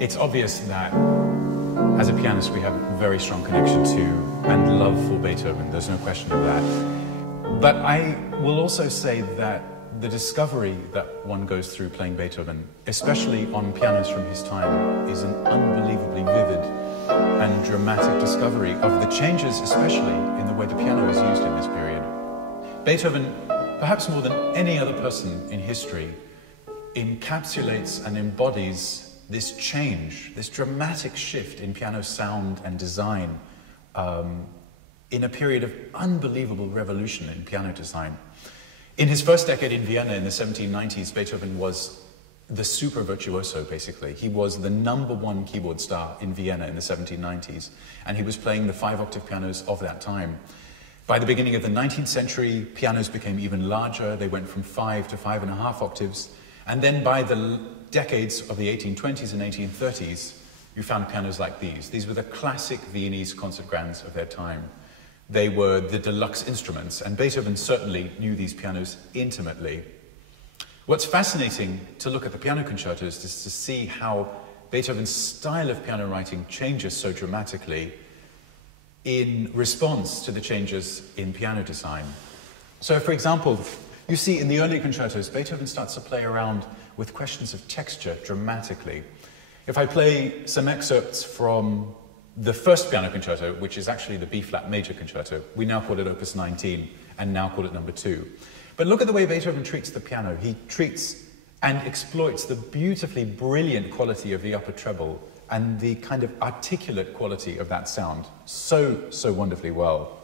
It's obvious that as a pianist we have a very strong connection to and love for Beethoven, there's no question of that. But I will also say that the discovery that one goes through playing Beethoven, especially on pianos from his time, is an unbelievably vivid and dramatic discovery of the changes, especially in the way the piano is used in this period. Beethoven, perhaps more than any other person in history, encapsulates and embodies this change, this dramatic shift in piano sound and design in a period of unbelievable revolution in piano design. In his first decade in Vienna in the 1790s, Beethoven was the super virtuoso, basically. He was the #1 keyboard star in Vienna in the 1790s, and he was playing the 5-octave pianos of that time. By the beginning of the 19th century, pianos became even larger. They went from 5 to 5.5 octaves. And then by the decades of the 1820s and 1830s, you found pianos like these. These were the classic Viennese concert grands of their time. They were the deluxe instruments, and Beethoven certainly knew these pianos intimately. What's fascinating to look at the piano concertos is to see how Beethoven's style of piano writing changes so dramatically in response to the changes in piano design. So, for example, you see in the early concertos, Beethoven starts to play around with questions of texture dramatically. If I play some excerpts from the first piano concerto, which is actually the B-flat major concerto, we now call it Opus 19 and now call it number 2. But look at the way Beethoven treats the piano. He treats and exploits the beautifully brilliant quality of the upper treble and the kind of articulate quality of that sound so wonderfully well.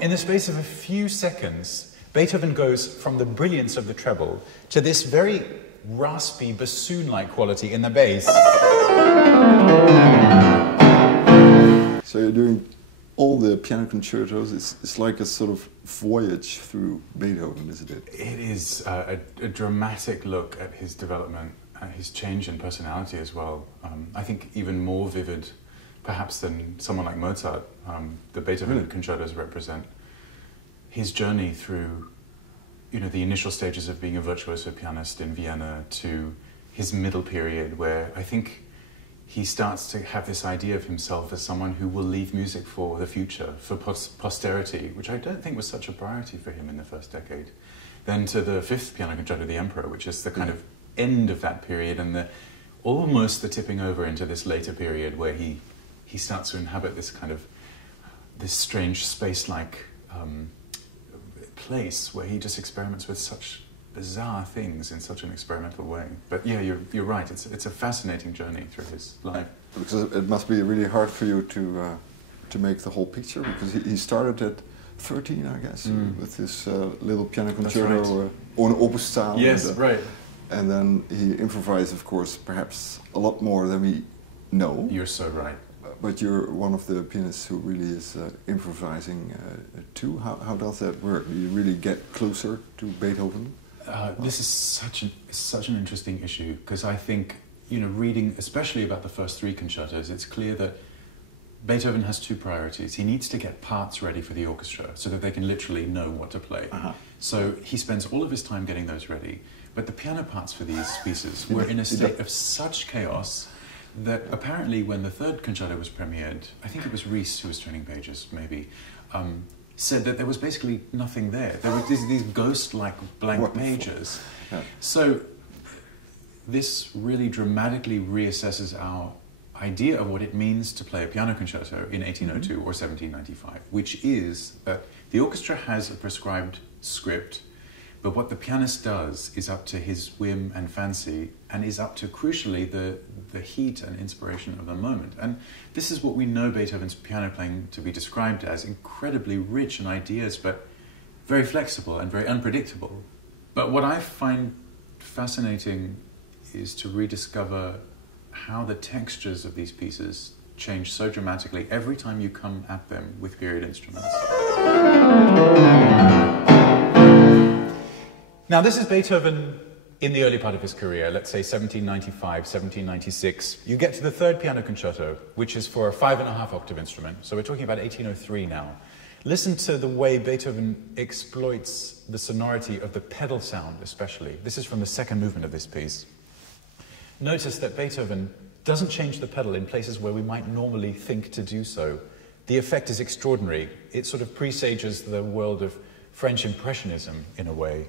In the space of a few seconds, Beethoven goes from the brilliance of the treble to this very raspy, bassoon-like quality in the bass. So you're doing all the piano concertos. It's like a sort of voyage through Beethoven, isn't it? It is a dramatic look at his development, his change in personality as well. I think even more vivid, perhaps, than someone like Mozart. The Beethoven concertos represent his journey through, the initial stages of being a virtuoso pianist in Vienna to his middle period, where I think he starts to have this idea of himself as someone who will leave music for the future, for posterity, which I don't think was such a priority for him in the first decade. Then to the fifth piano concerto, the Emperor, which is the kind of end of that period and almost the tipping over into this later period where he starts to inhabit this kind of, this strange space-like place where he just experiments with such bizarre things in such an experimental way. But yeah, you're right. It's a fascinating journey through his life. Because it must be really hard for you to make the whole picture, because he started at 13, I guess, with this little piano concerto on opus style. Yes, right. And then he improvised, of course, perhaps a lot more than we know. You're so right. But you're one of the pianists who really is improvising too. How does that work? Do you really get closer to Beethoven? This is such an interesting issue, because I think, reading especially about the first 3 concertos, it's clear that Beethoven has 2 priorities. He needs to get parts ready for the orchestra so that they can literally know what to play. So he spends all of his time getting those ready. But the piano parts for these pieces were in a state of such chaos that apparently when the 3rd concerto was premiered, I think it was Ries who was turning pages, maybe, said that there was basically nothing there. There were these ghost-like blank pages. Yeah. So this really dramatically reassesses our idea of what it means to play a piano concerto in 1802 or 1795, which is that the orchestra has a prescribed script, but what the pianist does is up to his whim and fancy, and is up to, crucially, the heat and inspiration of the moment. And this is what we know Beethoven's piano playing to be described as: incredibly rich in ideas, but very flexible and very unpredictable. But what I find fascinating is to rediscover how the textures of these pieces change so dramatically every time you come at them with period instruments. Now, this is Beethoven in the early part of his career, let's say 1795, 1796, you get to the third piano concerto, which is for a 5.5 octave instrument. So we're talking about 1803 now. Listen to the way Beethoven exploits the sonority of the pedal sound, especially. This is from the second movement of this piece. Notice that Beethoven doesn't change the pedal in places where we might normally think to do so. The effect is extraordinary. It sort of presages the world of French Impressionism in a way.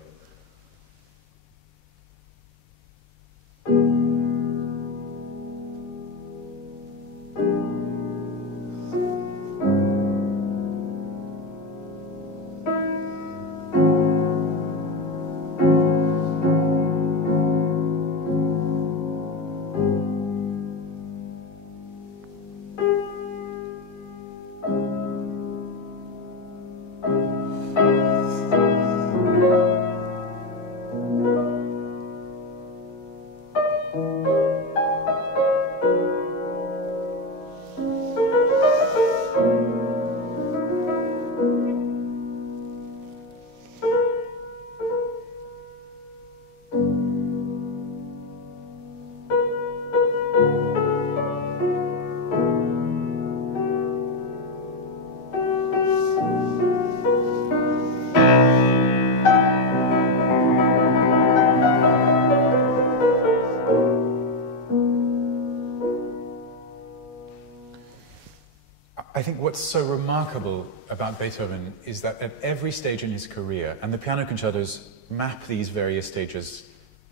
I think what's so remarkable about Beethoven is that at every stage in his career, and the piano concertos map these various stages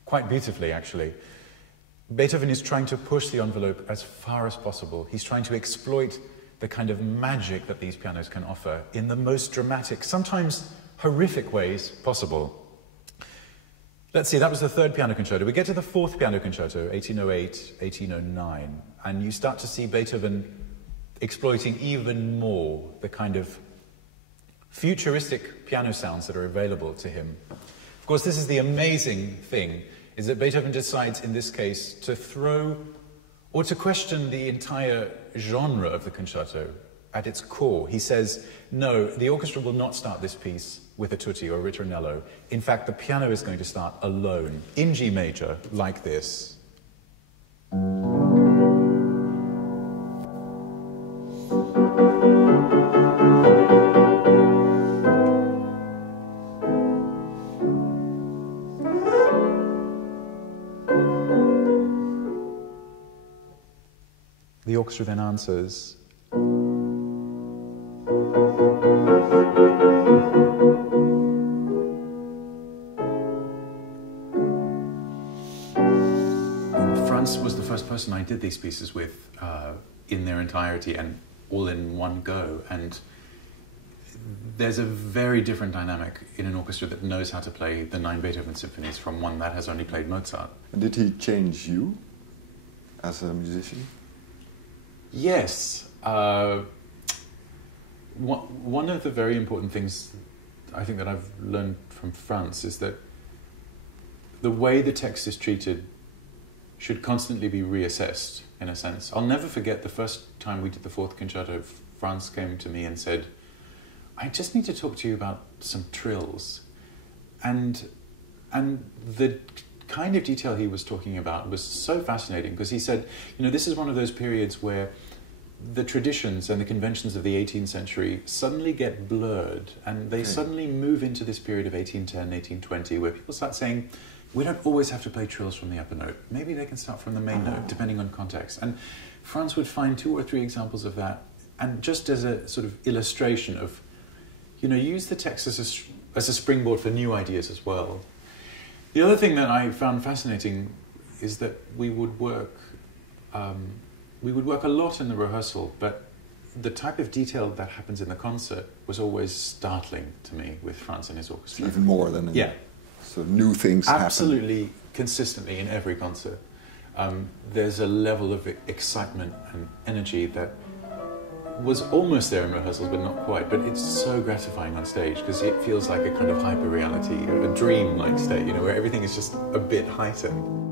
quite beautifully, actually, Beethoven is trying to push the envelope as far as possible. He's trying to exploit the kind of magic that these pianos can offer in the most dramatic, sometimes horrific ways possible. Let's see, that was the third piano concerto. We get to the fourth piano concerto, 1808, 1809, and you start to see Beethoven exploiting even more the kind of futuristic piano sounds that are available to him. Of course, this is the amazing thing, is that Beethoven decides in this case to throw or to question the entire genre of the concerto at its core. He says, no, the orchestra will not start this piece with a tutti or a ritornello. In fact, the piano is going to start alone, in G major, like this. The orchestra then answers. Frans was the first person I did these pieces with in their entirety and all in one go. And there's a very different dynamic in an orchestra that knows how to play the 9 Beethoven symphonies from one that has only played Mozart. And did he change you as a musician? Yes. One of the very important things I think that I've learned from Frans is that the way the text is treated should constantly be reassessed, in a sense. I'll never forget the first time we did the fourth concerto, Frans came to me and said, I just need to talk to you about some trills. And the kind of detail he was talking about was so fascinating, because he said, you know, this is one of those periods where the traditions and the conventions of the 18th century suddenly get blurred, and they suddenly move into this period of 1810, 1820, where people start saying, we don't always have to play trills from the upper note. Maybe they can start from the main note, depending on context. And Frans would find 2 or 3 examples of that, and just as a sort of illustration of, you know, use the text as a springboard for new ideas as well. The other thing that I found fascinating is that we would work a lot in the rehearsal, but the type of detail that happens in the concert was always startling to me with Frans and his orchestra. Even more than in... Yeah. So new things happen. Absolutely, consistently in every concert. There's a level of excitement and energy that was almost there in rehearsals, but not quite. But it's so gratifying on stage, because it feels like a kind of hyper-reality, a dream-like state, you know, where everything is just a bit heightened.